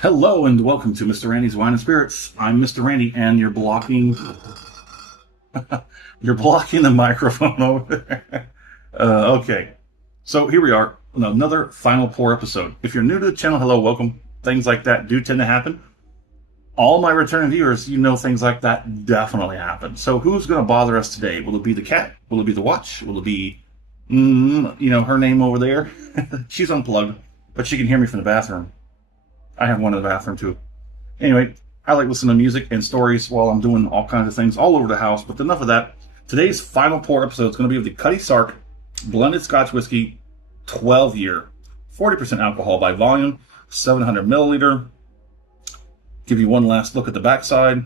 Hello and welcome to Mr. Randy's Wine and Spirits. I'm Mr. Randy, and you're blocking the microphone over there. Okay, so here we are, another final pour episode. If you're new to the channel, hello, welcome. Things like that do tend to happen. All my returning viewers, you know things like that definitely happen. So who's going to bother us today? Will it be the cat? Will it be the watch? Will it be, her name over there? She's unplugged, but she can hear me from the bathroom. I have one in the bathroom too. Anyway, I like listening to music and stories while I'm doing all kinds of things all over the house, but enough of that. Today's final pour episode is going to be of the Cutty Sark blended Scotch whiskey 12 year, 40% alcohol by volume, 700 milliliter. Give you one last look at the backside.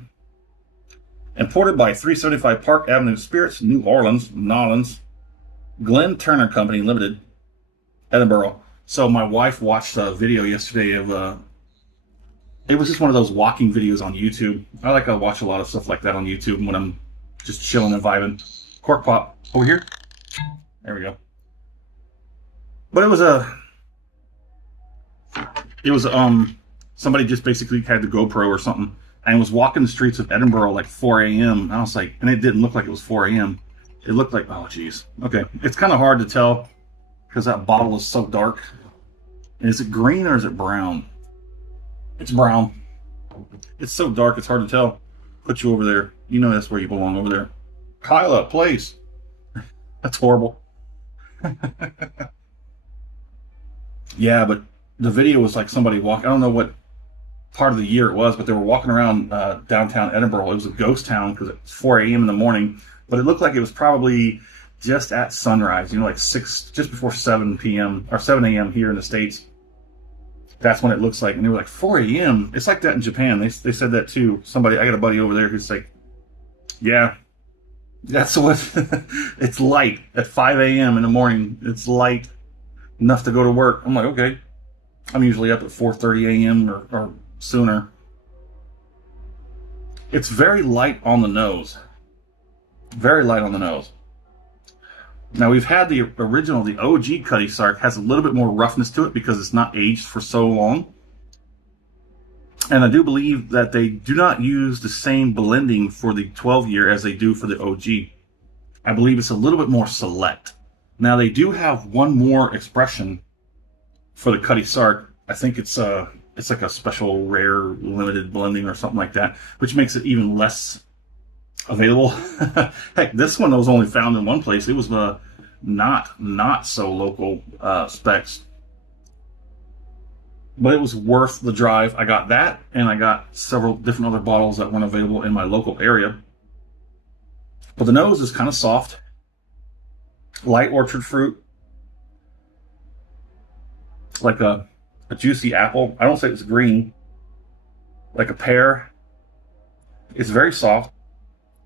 Imported by 375 Park Avenue Spirits, New Orleans, Nolans, Glen Turner Company Limited, Edinburgh. So my wife watched a video yesterday of it was just one of those walking videos on YouTube. I like to watch a lot of stuff like that on YouTube when I'm just chilling and vibing. Cork pop over here. There we go. But it was somebody just basically had the GoPro or something and was walking the streets of Edinburgh like 4 a.m. And I was like, and it didn't look like it was 4 a.m. It looked like, oh geez. Okay, it's kind of hard to tell because that bottle is so dark. Is it green or is it brown? It's brown. It's so dark, it's hard to tell. Put you over there. You know that's where you belong, over there. Kyla, place. That's horrible. Yeah, but the video was like somebody walking. I don't know what part of the year it was, but they were walking around downtown Edinburgh. It was a ghost town because it's 4 a.m. in the morning, but it looked like it was probably just at sunrise, like just before 7 p.m. or 7 a.m. here in the States. That's when it looks like. And they were like, 4 a.m. It's like that in Japan. They said that too. I got a buddy over there who's like, yeah, that's what, it's light at 5 a.m. in the morning. It's light enough to go to work. I'm like, okay. I'm usually up at 4:30 a.m. or sooner. It's very light on the nose. Very light on the nose. Now, we've had the original, the OG Cutty Sark, has a little bit more roughness to it because it's not aged for so long. And I do believe that they do not use the same blending for the 12 year as they do for the OG. I believe it's a little bit more select. Now, they do have one more expression for the Cutty Sark. I think it's like a special rare limited blending or something like that, which makes it even less available. Heck, this one was only found in one place. It was not so local specs, but it was worth the drive. I got that, and I got several different other bottles that weren't available in my local area. But the nose is kind of soft, light orchard fruit, like a juicy apple. I don't say it's green, like a pear. It's very soft.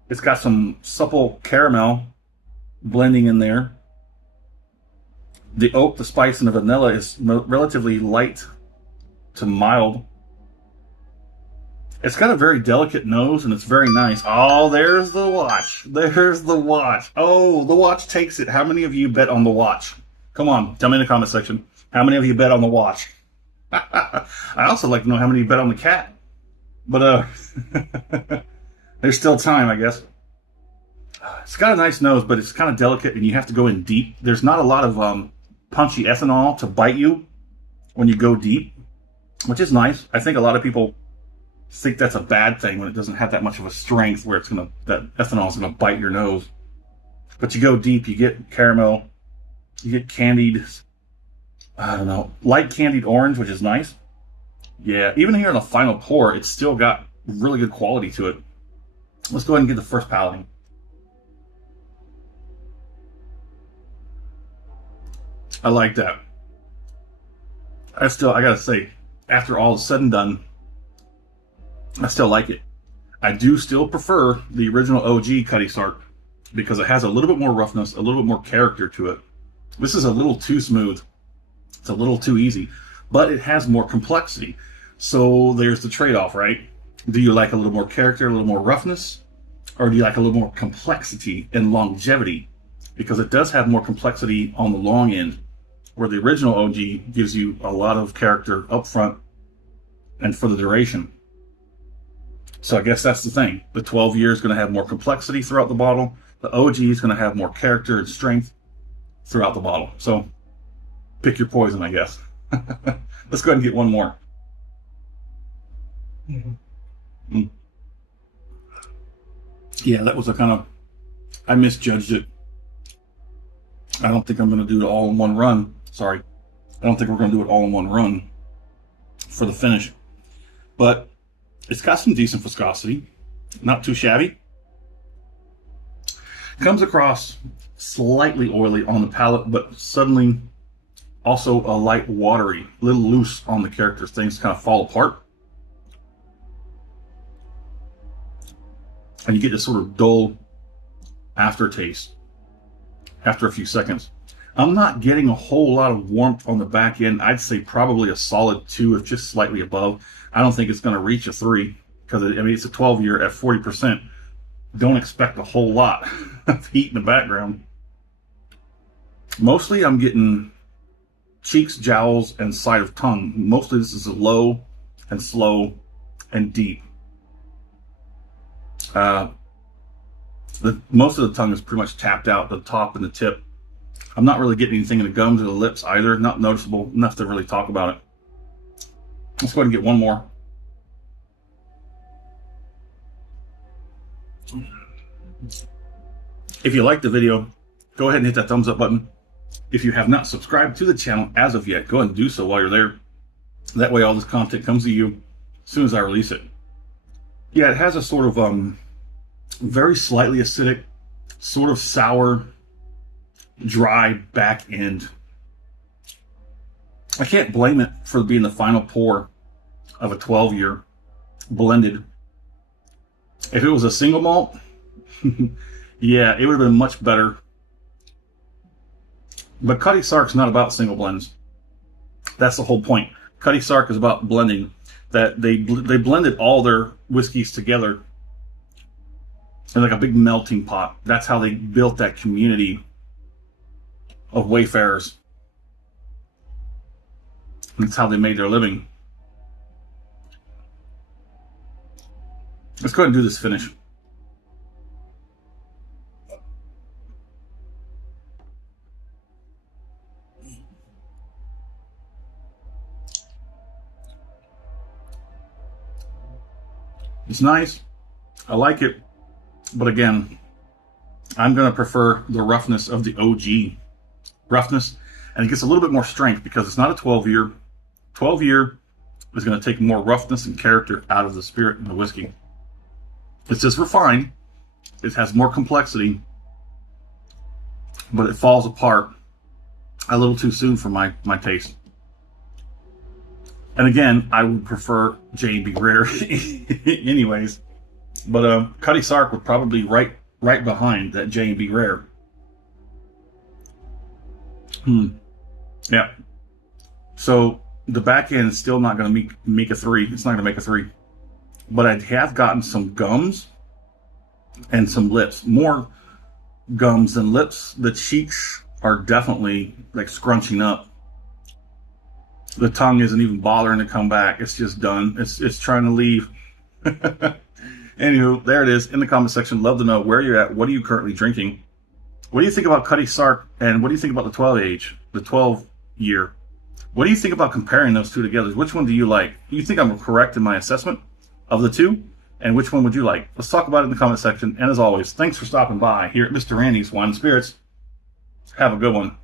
It's got some supple caramel blending in there. The oak, the spice, and the vanilla is relatively light to mild. It's got a very delicate nose, and it's very nice. Oh, there's the watch. There's the watch. Oh, the watch takes it. How many of you bet on the watch? Come on, tell me in the comment section. How many of you bet on the watch? I also like to know how many of you bet on the cat. But, there's still time, I guess. It's got a nice nose, but it's kind of delicate, and you have to go in deep. There's not a lot of punchy ethanol to bite you when you go deep, which is nice. I think a lot of people think that's a bad thing when it doesn't have that much of a strength where that ethanol is gonna bite your nose. But you go deep, you get caramel, you get candied, I don't know, light candied orange, which is nice. Yeah, even here in the final pour, it's still got really good quality to it. Let's go ahead and get the first palating. I like that. I gotta say, after all is said and done, I still like it. I do still prefer the original OG Cutty Sark because it has a little bit more roughness, a little bit more character to it. This is a little too smooth. It's a little too easy, but it has more complexity. So there's the trade-off, right? Do you like a little more character, a little more roughness? Or do you like a little more complexity and longevity? Because it does have more complexity on the long end, where the original OG gives you a lot of character up front and for the duration. So I guess that's the thing. The 12 year is going to have more complexity throughout the bottle. The OG is going to have more character and strength throughout the bottle. So pick your poison, I guess. Let's go ahead and get one more. Yeah, that was a kind of, I misjudged it. I don't think I'm going to do it all in one run. Sorry. I don't think we're going to do it all in one run for the finish. But it's got some decent viscosity. Not too shabby. Comes across slightly oily on the palate, but suddenly also a light watery, a little loose on the characters. Things kind of fall apart. And you get this sort of dull aftertaste after a few seconds. I'm not getting a whole lot of warmth on the back end. I'd say probably a solid 2, if just slightly above. I don't think it's going to reach a 3 because, I mean, it's a 12 year at 40%. Don't expect a whole lot of heat in the background. Mostly I'm getting cheeks, jowls, and side of tongue. Mostly this is a low and slow and deep. Most of the tongue is pretty much tapped out, the top and the tip. I'm not really getting anything in the gums or the lips either. Not noticeable enough to really talk about it. Let's go ahead and get one more. If you like the video, go ahead and hit that thumbs up button. If you have not subscribed to the channel as of yet, go ahead and do so while you're there. That way all this content comes to you as soon as I release it. Yeah, it has a sort of very slightly acidic, sort of sour, dry back end. I can't blame it for being the final pour of a 12 year blended. If it was a single malt, yeah, it would have been much better. But Cutty Sark's not about single blends. That's the whole point. Cutty Sark is about blending. That they blended all their whiskeys together in like a big melting pot. That's how they built that community of wayfarers. That's how they made their living. Let's go ahead and do this finish. It's nice. I like it. But again, I'm going to prefer the roughness of the OG. Roughness. And it gets a little bit more strength because it's not a 12 year. 12 year is going to take more roughness and character out of the spirit and the whiskey. It's just refined. It has more complexity. But it falls apart a little too soon for my taste. And again, I would prefer J&B Rare anyways. But Cutty Sark would probably right behind that J&B Rare. Yeah. So the back end is still not going to make a 3. It's not going to make a 3. But I have gotten some gums and some lips. More gums than lips. The cheeks are definitely like scrunching up. The tongue isn't even bothering to come back. It's just done. It's trying to leave. Anywho, there it is in the comment section. Love to know where you're at. What are you currently drinking? What do you think about Cutty Sark? And what do you think about the 12 year? What do you think about comparing those two together? Which one do you like? Do you think I'm correct in my assessment of the two? And which one would you like? Let's talk about it in the comment section. And as always, thanks for stopping by here at Mr. Randy's Wine and Spirits. Have a good one.